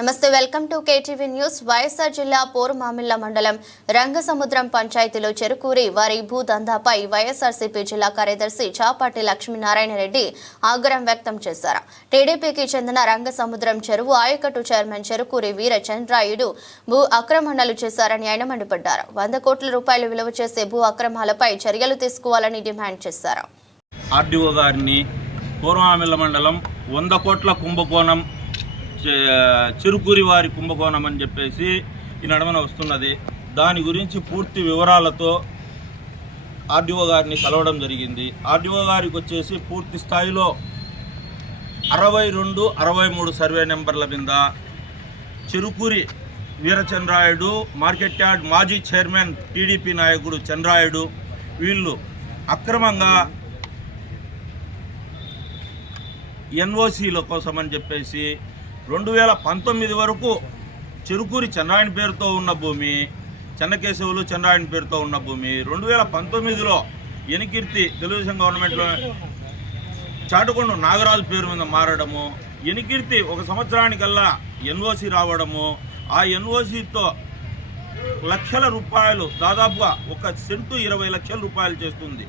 Namaste welcome to KTV news. YSR జిల్లా పోరుమామిళ్ళ మండలం రంగసముద్రం పంచాయతీలో చెరుకూరి వారి భూదందాపై వైఎస్ఆర్సీపీ జిల్లా కార్యదర్శి చాపాటి లక్ష్మీనారాయణ రెడ్డి ఆగ్రహం వ్యక్తం చేశారు. టీడీపీకి చెందిన రంగసముద్రం చెరువు ఆయకట్టు చైర్మన్ చెరుకూరి వీర చంద్రాయుడు భూ ఆక్రమణలు చేశారని ఆయన మండిపడ్డారు. వంద కోట్ల రూపాయలు విలువ చేసే భూ అక్రమాలపై చర్యలు తీసుకోవాలని డిమాండ్ చేశారు. ఆర్డీఓ గారిని మండలం వంద కోట్ల కుంభకోణం చిరుకూరి వారి కుంభకోణం అని చెప్పేసి ఈ నడమన వస్తున్నది. దాని గురించి పూర్తి వివరాలతో ఆర్డీఓ గారిని కలవడం జరిగింది. ఆర్డీఓ గారికి వచ్చేసి పూర్తి స్థాయిలో అరవై రెండు అరవై మూడు సర్వే నెంబర్ల మీద చిరుకూరి వీరచంద్రాయుడు మార్కెట్ యార్డ్ మాజీ చైర్మన్ టీడీపీ నాయకుడు చంద్రాయుడు వీళ్ళు అక్రమంగా ఎన్ఓసీల కోసం అని చెప్పేసి రెండు వేల పంతొమ్మిది వరకు చెరుకూరి చంద్రాయణ పేరుతో ఉన్న భూమి చెన్నకేశవులు చంద్రాయణ పేరుతో ఉన్న భూమి. రెండు వేల పంతొమ్మిదిలో ఎనికీర్తి తెలుగుదేశం గవర్నమెంట్లో చాటుకొండ నాగరాజు పేరు మీద మారడము. ఎనికీర్తి ఒక సంవత్సరానికల్లా ఎన్ఓసి రావడము. ఆ ఎన్ఓసితో లక్షల రూపాయలు దాదాపుగా ఒక సెంటు ఇరవై లక్షల రూపాయలు చేస్తుంది.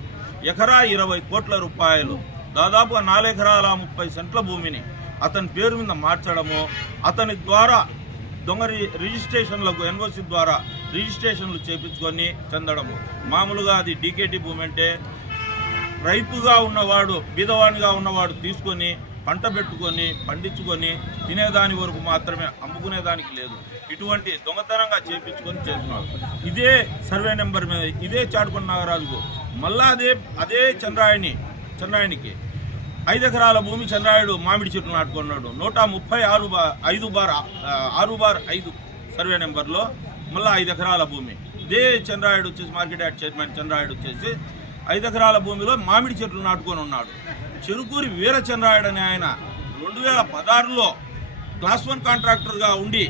ఎకరా ఇరవై కోట్ల రూపాయలు దాదాపుగా నాలుగు ఎకరాల ముప్పై సెంట్ల భూమిని అతని పేరు మీద మార్చడము అతని ద్వారా దొంగ రి- రిజిస్ట్రేషన్లకు ఎన్ఓసి ద్వారా రిజిస్ట్రేషన్లు చేపించుకొని చెందడము. మామూలుగా అది డీకేటీ భూమి అంటే రైతుగా ఉన్నవాడు బీదవాడిగా ఉన్నవాడు తీసుకొని పంట పెట్టుకొని పండించుకొని తినేదాని వరకు మాత్రమే అమ్ముకునేదానికి లేదు. ఇటువంటి దొంగతనంగా చేపించుకొని చేస్తున్నాడు ఇదే సర్వే నెంబర్ మీద ఇదే చాటుకొండ నాగరాజుకు మళ్ళా అదే అదే చంద్రాయణి చంద్రాయణికి ఐదు ఎకరాల భూమి చంద్రాయుడు మామిడి చెట్లు నాటుకున్నాడు. నూట ముప్పై ఆరు బా ఐదు బార్ ఆరు బార్ ఐదు సర్వే నెంబర్లో మళ్ళీ ఐదు ఎకరాల భూమి. ఇదే చంద్రాయుడు వచ్చేసి మార్కెట్ యాడ్ చైర్మన్ చంద్రాయుడు వచ్చేసి ఐదు ఎకరాల భూమిలో మామిడి చెట్లు నాటుకొని ఉన్నాడు. చెరుకూరి వీరచంద్రాయుడు అనే ఆయన రెండు వేల పదహారులో క్లాస్ వన్ కాంట్రాక్టర్గా ఉండి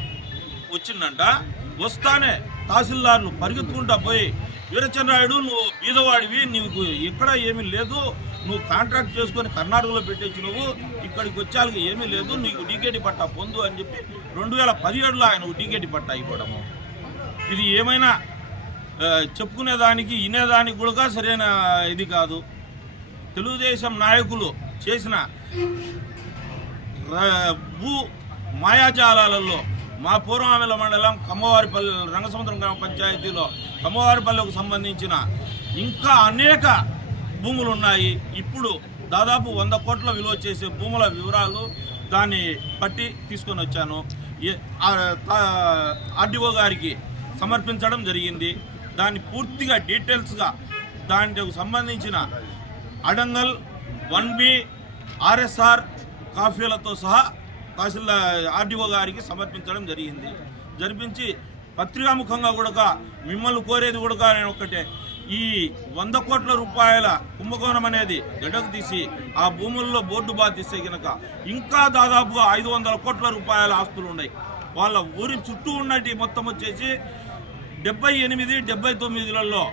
వచ్చిందంట. వస్తానే తహసీల్దార్లు పరిగెత్తుకుంటా పోయి వీరచంద్రాయుడు నువ్వు బీదవాడివి నీకు ఎక్కడ ఏమీ లేదు నువ్వు కాంట్రాక్ట్ చేసుకొని కర్ణాటకలో పెట్టేచ్చు నువ్వు ఇక్కడికి వచ్చాక ఏమీ లేదు నీకు డీకేటీ పట్టా పొందు అని చెప్పి రెండు వేల పదిహేడులో ఆయన డీకేటీ పట్టా ఇవ్వడము. ఇది ఏమైనా చెప్పుకునేదానికి వినేదానికి కూడా సరైన ఇది కాదు. తెలుగుదేశం నాయకులు చేసిన భూ మాయాజాలాలలో మా పూర్వామిల మండలం కమ్మవారిపల్లి రంగసముద్రం గ్రామ పంచాయతీలో కమ్మవారిపల్లెకు సంబంధించిన ఇంకా అనేక భూములు ఉన్నాయి ఇప్పుడు దాదాపు వంద కోట్ల విలువ చేసే భూముల వివరాలు దాన్ని పట్టి తీసుకొని వచ్చాను. ఆర్డీఓ గారికి సమర్పించడం జరిగింది. దాన్ని పూర్తిగా డీటెయిల్స్గా దానికి సంబంధించిన అడంగల్ వన్ బి ఆర్ఎస్ఆర్ కాఫీలతో సహా తహసీల్దార్ ఆర్డీఓ గారికి సమర్పించడం జరిగింది. జరిపించి పత్రికాముఖంగా కూడా మిమ్మల్ని కోరేది కూడా నేను ఒక్కటే. ఈ వంద కోట్ల రూపాయల కుంభకోణం అనేది గడకు తీసి ఆ భూముల్లో బోర్డు బాధిస్తే గనక ఇంకా దాదాపుగా ఐదు వందల కోట్ల రూపాయల ఆస్తులు ఉన్నాయి. వాళ్ళ ఊరి చుట్టూ ఉన్నటి మొత్తం వచ్చేసి డెబ్బై ఎనిమిది డెబ్బై తొమ్మిదిలలో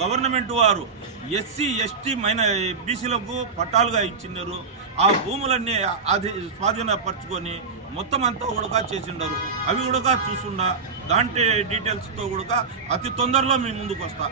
గవర్నమెంట్ వారు ఎస్సీ ఎస్టీ మైన బీసీలకు పట్టాలుగా ఇచ్చినారు. ఆ భూములన్నీ అది స్వాధీనపరచుకొని మొత్తం అంతా కూడా చేసిండారు. అవి కూడా చూసుండా దాంట్లో డీటెయిల్స్తో కూడా అతి తొందరలో మీ ముందుకు వస్తా